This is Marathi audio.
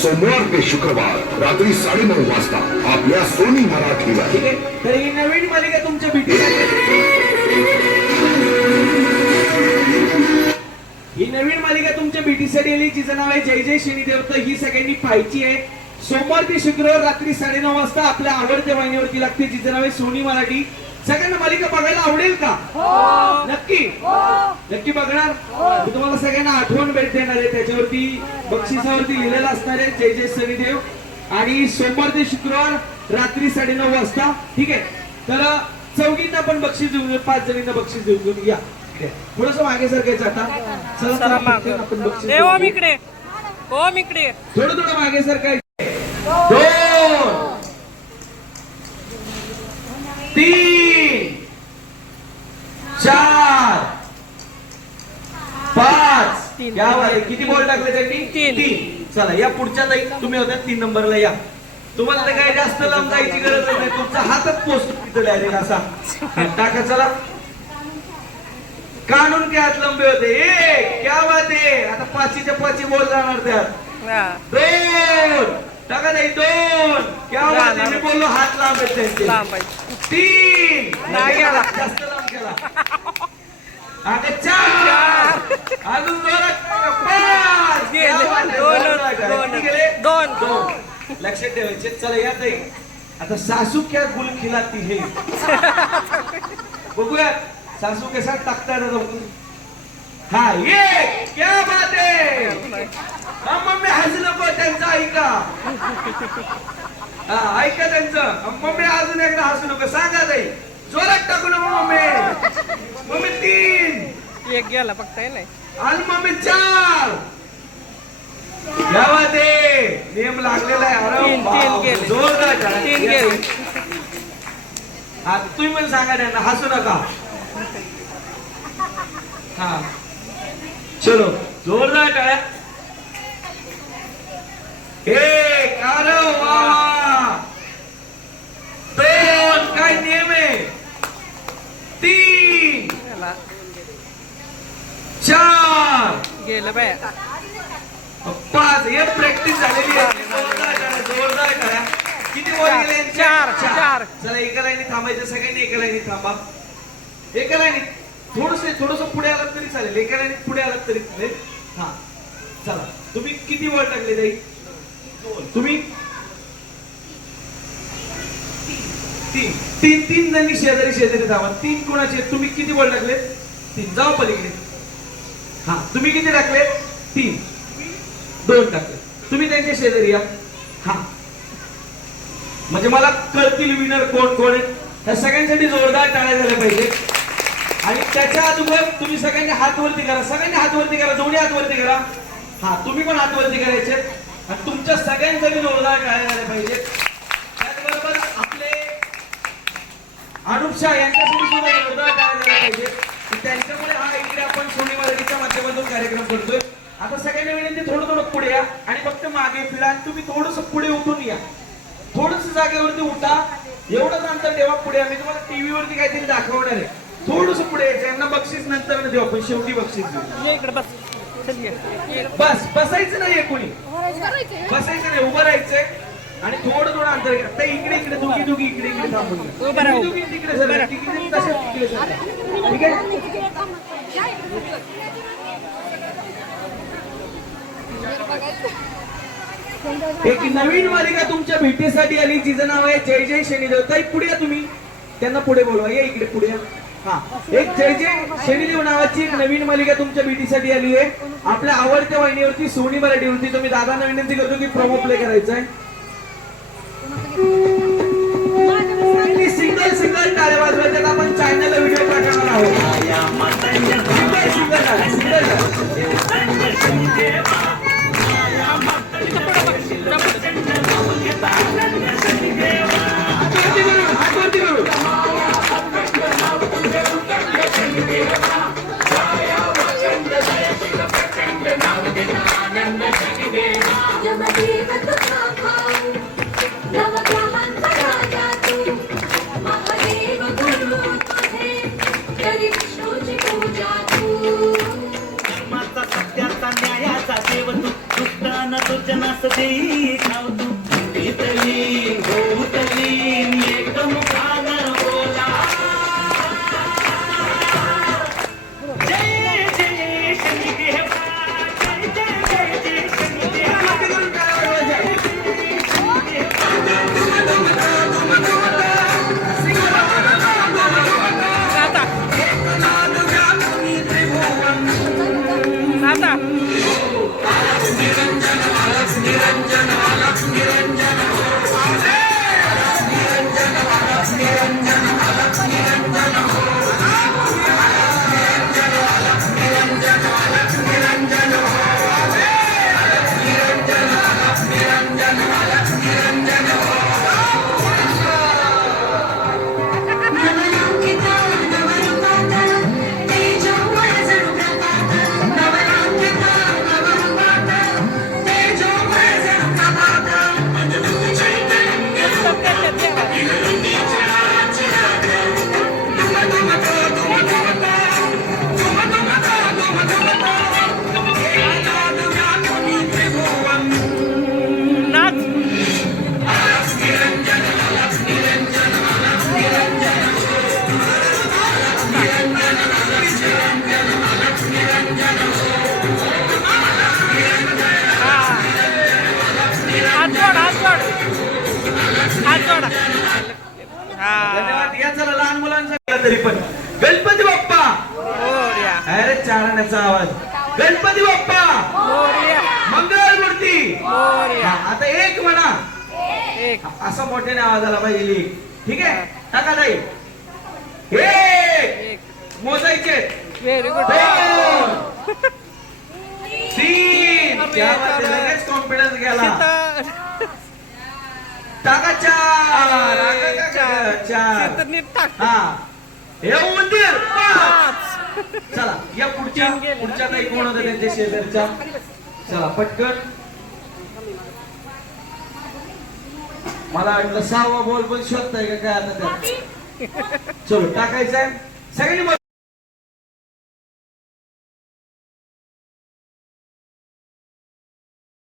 सोमवार ते शुक्रवार रात्री साडेनऊ वाजता आपल्या सोनी मराठीवर ठीक आहे. तर ही नवीन मालिका तुमच्या भेटीसाठी ही नवीन मालिका तुमच्या भेटीसाठी आली जिचं नाव आहे जय जय शनिदेव तर ही सगळ्यांनी पाहायची आहे. सोमवार ते शुक्रवार रात्री साडेनऊ वाजता आपल्या आवडत्या वाहिनीवरती लागते जिचं नाव आहे सोनी मराठी. सगळ्यांना मालिका बघायला आवडेल का? नक्की? नक्की बघणार? मी तुम्हाला सगळ्यांना आठवण भेट देणार आहे. त्याच्यावरती बक्षिसावरती लिहिलेलं असणार आहे. जय जय शनिदेव आणि सोमवार ते शुक्रवार रात्री साडेनऊ वाजता ठीक आहे? तर चौघींना पण बक्षीस देऊन पाच जणींना बक्षीस देऊन घेऊन या. थोडस मागे सरकायचं आता. चला आपण बक्षीस. इकडे. ओम इकडे. थोडं थोडं मागे सरकायचं दोन तीन चार पाच. तीन. या वाले किती बॉल टाकले त्यांनी तीन. तीन. चला या पुढच्या जाई तुम्ही होत्या. तीन नंबरला या. तुम्हाला तर काही जास्त लांब जायची गरज नाही. तुमचा हातच पोचतो तिथं डायरेक्ट असा. टाका चला. काढून के हात लंबे होते. एक क्या बात आहे. आता पाचीच्या पाची बॉल जाणार त्यात. नाही दोन मी बोललो हात लांब. तीन. नाही गेला. जास्त लांब केला आता चार. अजून. दोन, दोन. लक्षात ठेवायचे. चला या ताई. आता सासू क्या गुल खिलाती है? बघूया. सासू कसा टाकतात आता बघू. हा ये. क्या बात आहे. मम्मी हसू नको त्यांचं ऐका. हा ऐका त्यांचं. मम्मी अजून एकदा हसू नको. सांगा ताई. जोरात टाकू नको मम्मी. मम्मी तीन. एक गेला फक्त आणि मम्मी चार. आहे नियम लागलेला आहे. जोरदार. तीन गेले. हा तुम्ही पण सांगा त्यांना. हसू नका. हा. चलो. जोरदार टाळ्या वा दोन काय नियम आहे तीन चार गेलं बाय पाच हे प्रॅक्टिस झालेली आहे जोरदार टाळ्या, जोरदार करा किती वर चार, गेले चार, चार. चला एका लाईनी थांबायचं सगळ्यांनी एका लाईनी थांबा एका लाईनी थोडस थोडस पुढे आलात तरी चालेल एका लाईनी पुढे आलात तरी चालेल हा चला तुम्ही किती वर टाकले जाईल तुम्ही? तीन. तीन तीन जणी शेजारी शेजारी जावा. तीन कोणाचे? आहेत? तुम्ही किती बॉल टाकले? तीन. जाऊ पलीकडे. हा तुम्ही किती टाकले? तीन. दोन टाकले. तुम्ही त्यांच्या शेजारी या. हा. म्हणजे मला कळतील विनर कोण कोण आहे त्या सगळ्यांसाठी जोरदार टाळ्या झाल्या पाहिजे. आणि त्याच्या अगोदर तुम्ही सगळ्यांनी हात वरती करा. सगळ्यांनी हात वरती करा. दोन्ही हात वरती करा. हा तुम्ही पण हात वरती करायचे. आणि तुमच्या सगळ्यांसाठी जोरदार टाळ्या करायला पाहिजे? त्याचबरोबर आपले अनुप शाह यांच्यासाठी सुद्धा जोरदार करायला पाहिजे? त्यांच्यामुळे हा इकडे आपण सोनी मराठीच्या माध्यमातून कार्यक्रम करतोय. आता सगळ्यांनी विनंती थोडं थोडं पुढे या आणि फक्त मागे फिरा. आणि तुम्ही थोडस पुढे उठून या. थोडस जागेवरती उठा. एवढंच अंतर ठेवा पुढे. आम्ही तुम्हाला टीव्ही वरती काहीतरी दाखवणार आहे. थोडस पुढे यायचं. यांना बक्षीस नंतर देऊ आपण. शेवटी बक्षीस देऊ. इकडे बस. बस बसायचं नाहीये कोणी. बसायचं नाही उभं राहायचंय. आणि थोडं थोडं अंतर घ्या. आता इकडे इकडे दोघी दोघी इकडे इकडे थांबून तिकडे सर तिकडे तसेच तिकडे सर. ठीक आहे? एक नवीन मालिका तुमच्या भेटीसाठी आली. जिचं नाव आहे जय जय शनिदेव. ताई पुढे या तुम्ही. त्यांना पुढे बोलवा. या इकडे पुढे या. हा. एक जय जय शनिदेव नावाची एक नवीन मालिका तुमच्या भेटीसाठी आली आहे. आपल्या आवडत्या वाहिनीवरती सोनी मराठीवरती. तुम्ही दादांना विनंती करतो की प्रोमो प्ले करायचा आहे. আসতেছি चला लहान मुलांचा तरी पण. गणपती बाप्पा. अरे चारण्याचा आवाज. गणपती बाप्पा. मंगळ मूर्ती. आता एक म्हणा. असा मोठ्याने आवाज आला पाहिजे. ठीक आहे? टाका ताई. एक. मोजायचे. तीन. कॉन्फिडन्स गेला शीतल टाका चार टाका, टाका, चार चार शीतल नीट टाक हा हे पाच. चला या पुढच्या. पुढच्या काही कोण होत्या त्यांच्या शेजारच्या? चला पटकन. मला वाटलं सहावा बॉल पण शोधताय का काय आता त्यात? चलो टाकायचंय सगळ्यांनी